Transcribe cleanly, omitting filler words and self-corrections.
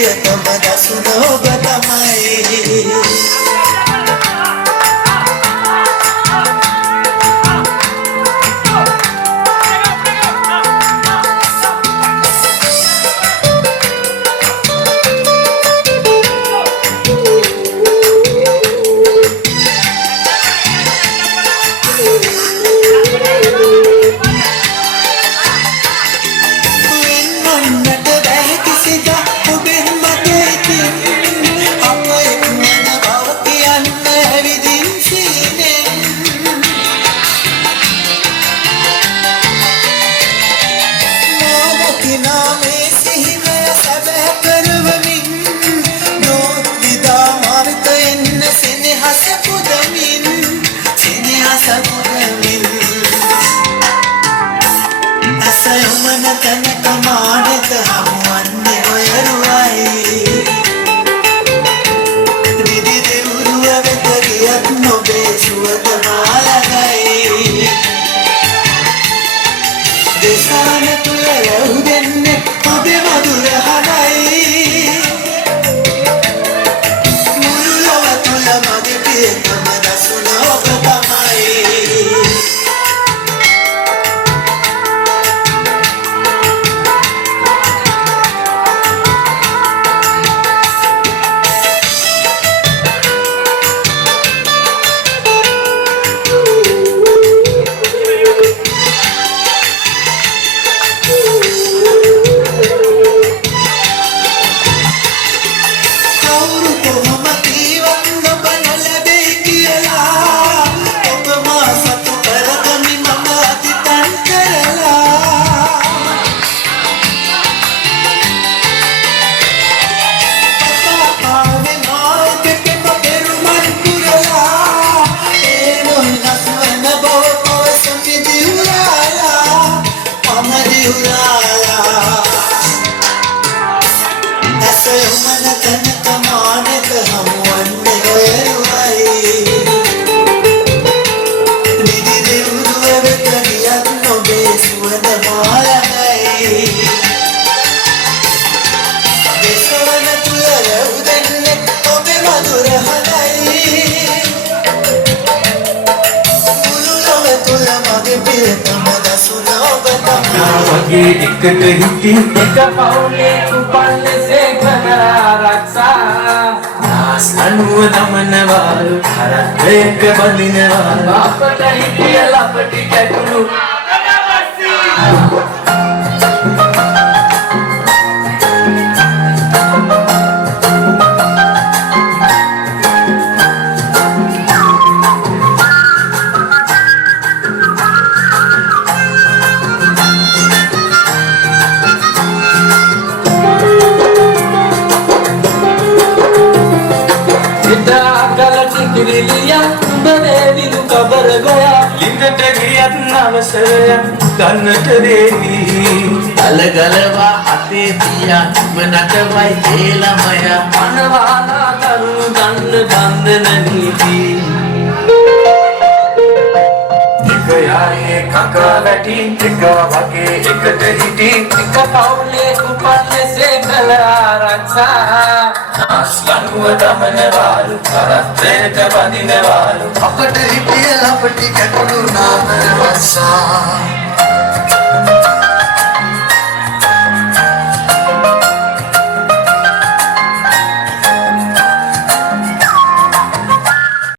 ප්‍රියතම දසුන ඔබ තමයි එකට හිටි එක පවුලේ උපල්ලසේ කරා රක්ෂා නාස් අනුව දමනවාලු කරත්තයක බඳිනවාලු අපට හිටිය ලපටි කැටුළු බරේවිලු කබර ගොයා ලිඳට ගියත් නවසරයක් ගන්නට දේවි අලගලවා අතේ තියා වනටවයි දේලමය අනවාලා කරුණු ගන්න බන්ධන නීති එකයායේ කකා වැටි එක වගේ එකට හිටි එක පවුලේ උපල්ලසේ කළ ආරක්ෂා ආස්ලනුව දමනවාලු කරත්තයට බඳිනවාලු අපට හිටිය ලපටි කැටුළු නාම වස්සා